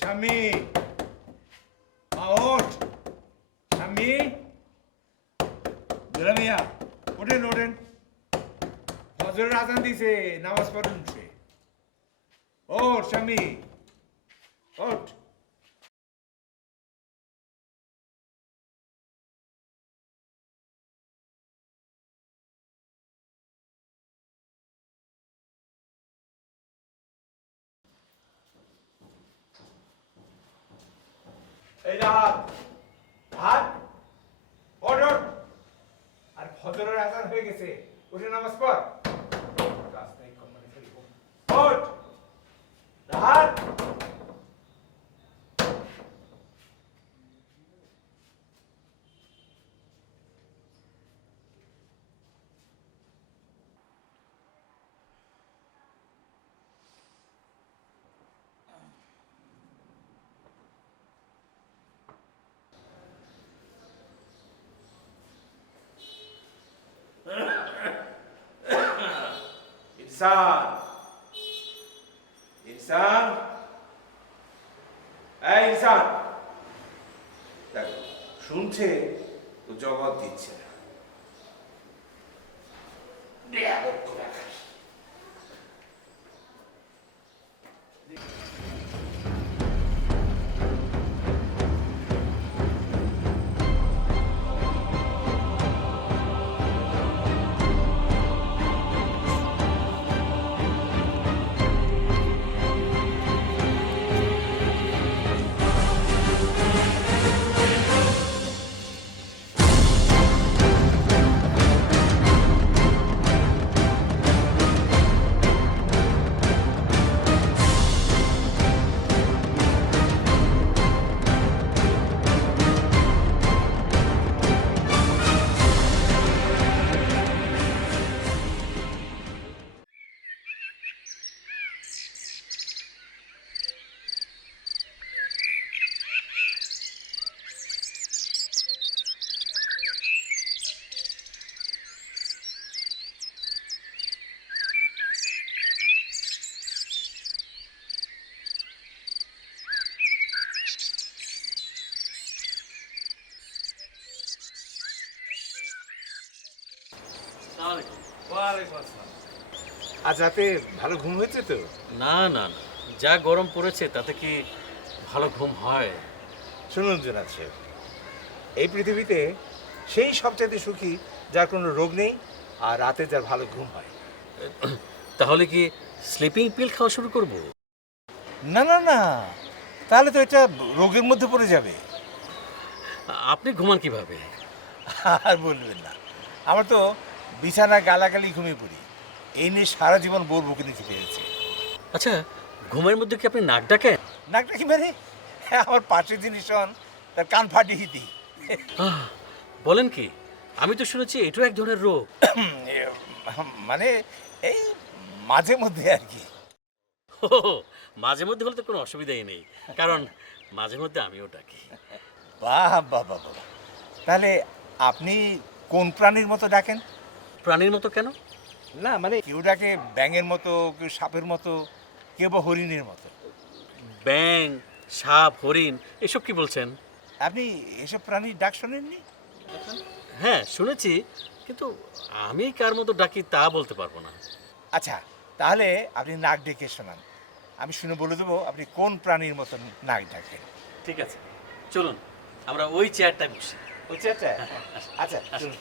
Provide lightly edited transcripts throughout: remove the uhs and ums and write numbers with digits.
স্বামী ওঠ স্বামী দুলা মিয়া ওঠেন ওঠেন ফজরের আজান দিছে নামাজ পড়েন সে ওঠ স্বামী ওঠ এই রাত হাত ওঠ ওঠ আর ফজরের আজান হয়ে গেছে উঠে নামাজ পড় রাস্তায় কমানে ফেলি ওঠ হাত ইনসান ইনসান এই ইনসান দেখো শুনছে তো জবাব দিচ্ছে না বেয়াদব কোথাকার। আজ রাতে ভালো ঘুম হয়েছে তো? না না না, যা গরম পড়েছে তাতে কি ভালো ঘুম হয়? শুনুন জনাব সাহেব, এই পৃথিবীতে সেই সবচাইতে সুখী যার কোনো রোগ নেই আর রাতে যার ভালো ঘুম হয়। তাহলে কি স্লিপিং পিল খাওয়া শুরু করব? না না না, তাহলে তো এটা রোগের মধ্যে পড়ে যাবে। আপনি ঘুমান কিভাবে? আর বলবেন না, আমার তো বিছানা গালাগালি ঘুমিয়ে পড়ি। এই নিয়ে সারা জীবন বোর বুকে নিতে পেরেছি। আচ্ছা, ঘুমের মধ্যে কি আপনি নাক ডাকেন? নাকটা কি মানে? আমার পাশে যিনি শোন তার কান ফাটিয়ে দিই। বলেন কি? আমি তো শুনেছি এটাও এক ধরনের রোগ। মানে এই মাঝে মধ্যে আর কি। ও, মাঝে মধ্যে হলে তো কোনো অসুবিধাই নেই, কারণ মাঝে মধ্যে আমিও ডাকি। বাহ বাহ বাহ বাহ, তাহলে আপনি কোন প্রাণীর মতো ডাকেন? প্রাণীর মতো কেন? না মানে কেউ ডাকে ব্যাঙের মতো, কেউ সাপের মতো, কেউ বা হরিণের মতো। ব্যাং, সাপ, হরিণ এসব কি বলছেন? আপনি এসব প্রাণীর ডাক শোনেননি? হ্যাঁ শুনেছি, কিন্তু আমি কার মতো ডাকি তা বলতে পারবো না। আচ্ছা, তাহলে আপনি নাক ডেকে শোনান, আমি শুনে বলে দেবো আপনি কোন প্রাণীর মতো নাক ডাকেন। ঠিক আছে, চলুন আমরা ওই চেয়ারটায় বসি। বুঝছে? আচ্ছা চলুন।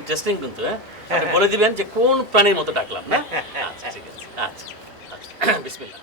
ইন্টারেস্টিং কিন্তু, হ্যাঁ? আপনি বলে দিবেন যে কোন প্রাণীর মতো ডাকলাম, না? আচ্ছা ঠিক আছে, আচ্ছা আচ্ছা বিসমিল্লাহ।